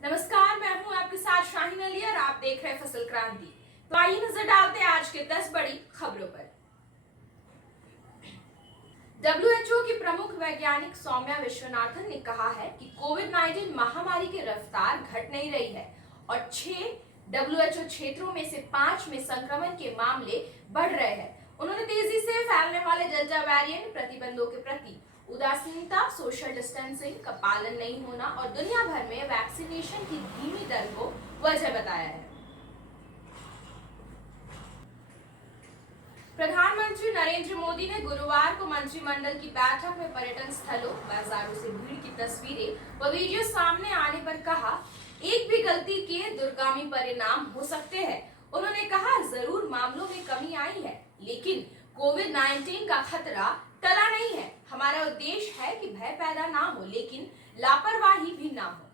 नमस्कार, मैं हूं आपके साथ शाहीन अली और आप देख रहे हैं फसल क्रांति। तो आइए नजर डालते हैं आज के 10 बड़ी खबरों पर। WHO की प्रमुख वैज्ञानिक सौम्या विश्वनाथन ने कहा है कि कोविड-19 महामारी की रफ्तार घट नहीं रही है और 6 WHO क्षेत्रों में से 5 में संक्रमण के मामले बढ़ रहे हैं। उन्होंने तेजी से फैलने वाले डेल्टा वेरिएंट, प्रतिबंधों के प्रति उदासीनता, सोशल डिस्टेंसिंग का पालन नहीं होना और दुनिया भर में वैक्सीनेशन की धीमी दर को वजह बताया है। प्रधानमंत्री नरेंद्र मोदी ने गुरुवार को मंत्रिमंडल की बैठक में पर्यटन स्थलों, बाजारों से भीड़ की तस्वीरें व वीडियो सामने आने पर कहा, एक भी गलती के दूरगामी परिणाम हो सकते हैं। उन्होंने कहा, जरूर मामलों में कमी आई है, लेकिन कोविड-19 का खतरा टला नहीं है। हमारा उद्देश्य है कि भय पैदा ना हो, लेकिन लापरवाही भी ना हो।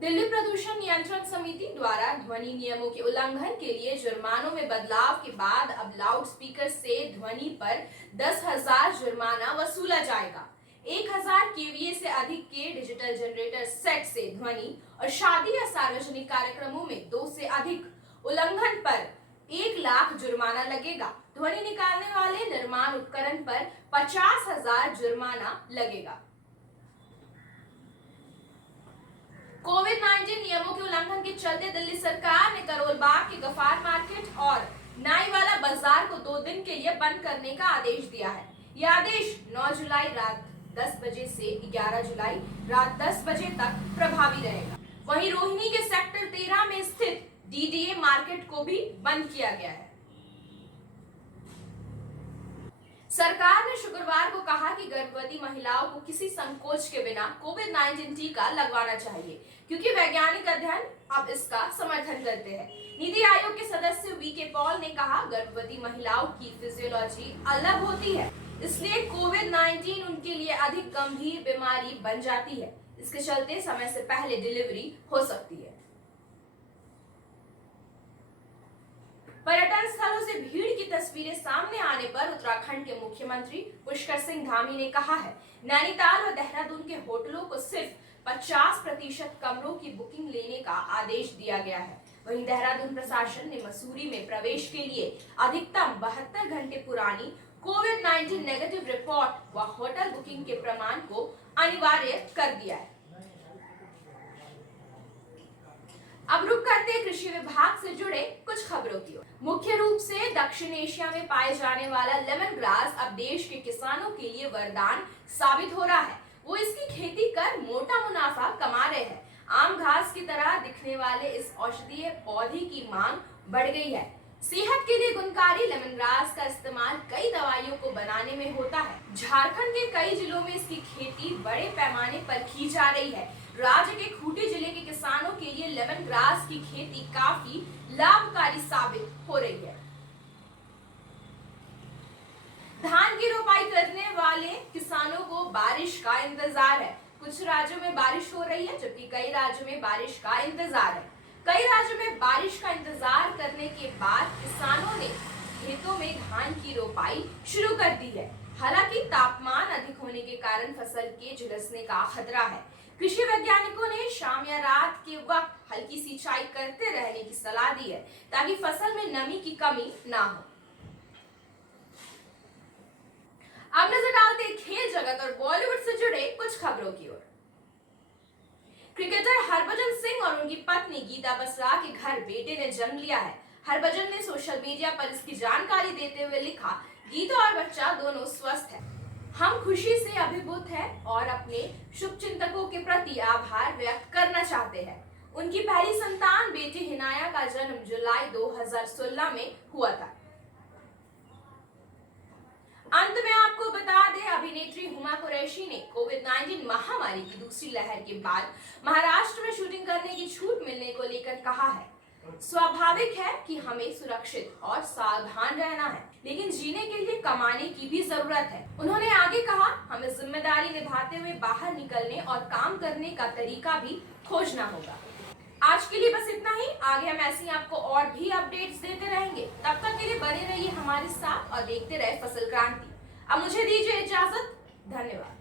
दिल्ली प्रदूषण नियंत्रण समिति द्वारा ध्वनि नियमों के उल्लंघन के लिए जुर्मानों में बदलाव के बाद अब लाउड स्पीकर से ध्वनि पर 10,000 जुर्माना वसूला जाएगा। 1000 केवीए से अधिक के डिजिटल जनरेटर सेट से ध्वनि और शादी या सार्वजनिक कार्यक्रमों में 2 से अधिक उल्लंघन पर 1 लाख जुर्माना लगेगा। ध्वनि निकालने वाले निर्माण उपकरण पर 50,000 जुर्माना लगेगा। कोविड-19 नियमों के उल्लंघन के चलते दिल्ली सरकार ने करोल बाग के गफ्फार मार्केट और नाईवाला बाजार को 2 दिन के लिए बंद करने का आदेश दिया है। यह आदेश 9 जुलाई रात 10 बजे से 11 जुलाई रात 10 बजे तक प्रभावी रहेगा। वहीं रोहिणी के सेक्टर 13 में स्थित डीडीए मार्केट को भी बंद किया गया है। सरकार ने शुक्रवार को कहा कि गर्भवती महिलाओं को किसी संकोच के बिना कोविड-19 टीका लगवाना चाहिए, क्योंकि वैज्ञानिक अध्ययन अब इसका समर्थन करते हैं। नीति आयोग के सदस्य वीके पॉल ने कहा, गर्भवती महिलाओं की फिजियोलॉजी अलग होती है, इसलिए कोविड-19 उनके लिए अधिक गंभीर बीमारी बन जाती है। इसके चलते समय से पहले डिलीवरी हो सकती है। पर्यटन स्थलों से भीड़ की तस्वीरें सामने आने पर उत्तराखंड के मुख्यमंत्री पुष्कर सिंह धामी ने कहा है, नैनीताल व देहरादून के होटलों को सिर्फ 50% कमरों की बुकिंग लेने का आदेश दिया गया है। वहीं देहरादून प्रशासन ने मसूरी में प्रवेश के लिए अधिकतम 72 घंटे पुरानी कोविड-19 नेगेटिव रिपोर्ट व होटल बुकिंग के प्रमाण को अनिवार्य कर दिया है। अब रुक करते कृषि विभाग से जुड़े कुछ खबरों की ओर। मुख्य रूप से दक्षिण एशिया में पाए जाने वाला लेमन ग्रास अब देश के किसानों के लिए वरदान साबित हो रहा है। वो इसकी खेती कर मोटा मुनाफा कमा रहे हैं। आम घास की तरह दिखने वाले इस औषधीय पौधे की मांग बढ़ गई है। सेहत के लिए गुणकारी लेमन ग्रास का इस्तेमाल कई दवाइयों को बनाने में होता है। झारखंड के कई जिलों में इसकी खेती बड़े पैमाने पर की जा रही है। राज्य के खूंटी जिले के किसानों के लिए लेमन ग्रास की खेती काफी लाभकारी साबित हो रही है। धान की रोपाई करने वाले किसानों को बारिश का इंतजार है। कुछ राज्यों में बारिश हो रही है, जबकि कई राज्यों में बारिश का इंतजार है। कई राज्यों में बारिश का इंतजार करने के बाद किसानों ने खेतों में धान की रोपाई शुरू कर दी है। हालांकि तापमान अधिक होने के कारण फसल के झुलसने का खतरा है। कृषि वैज्ञानिकों ने शाम या रात के वक्त हल्की सिंचाई करते रहने की सलाह दी है, ताकि फसल में नमी की कमी ना हो। अब नजर डालते हैं खेल जगत और बॉलीवुड से जुड़े कुछ खबरों की ओर। क्रिकेटर हरभजन सिंह और उनकी पत्नी गीता बसरा के घर बेटे ने जन्म लिया है। हरभजन ने सोशल मीडिया पर इसकी जानकारी देते हुए लिखा, गीता और बच्चा दोनों स्वस्थ हैं। हम खुशी से अभिभूत हैं और अपने शुभचिंतकों के प्रति आभार व्यक्त करना चाहते हैं। उनकी पहली संतान बेटी हिनाया का जन्म जुलाई 2016 में हुआ था। अंत में आपको बता दें, अभिनेत्री हुमा कुरैशी ने कोविड-19 महामारी की दूसरी लहर के बाद महाराष्ट्र में शूटिंग करने की छूट मिलने को लेकर कहा है, स्वाभाविक है कि हमें सुरक्षित और सावधान रहना है, लेकिन जीने के लिए कमाने की भी जरूरत है। उन्होंने आगे कहा, हमें जिम्मेदारी निभाते हुए बाहर निकलने और काम करने का तरीका भी खोजना होगा। आज के लिए बस इतना ही। आगे हम ऐसी आपको और भी अपडेट्स देते रहेंगे। तब तक के लिए बने रहिए हमारे साथ और देखते रहे फसल क्रांति। अब मुझे दीजिए इजाजत। धन्यवाद।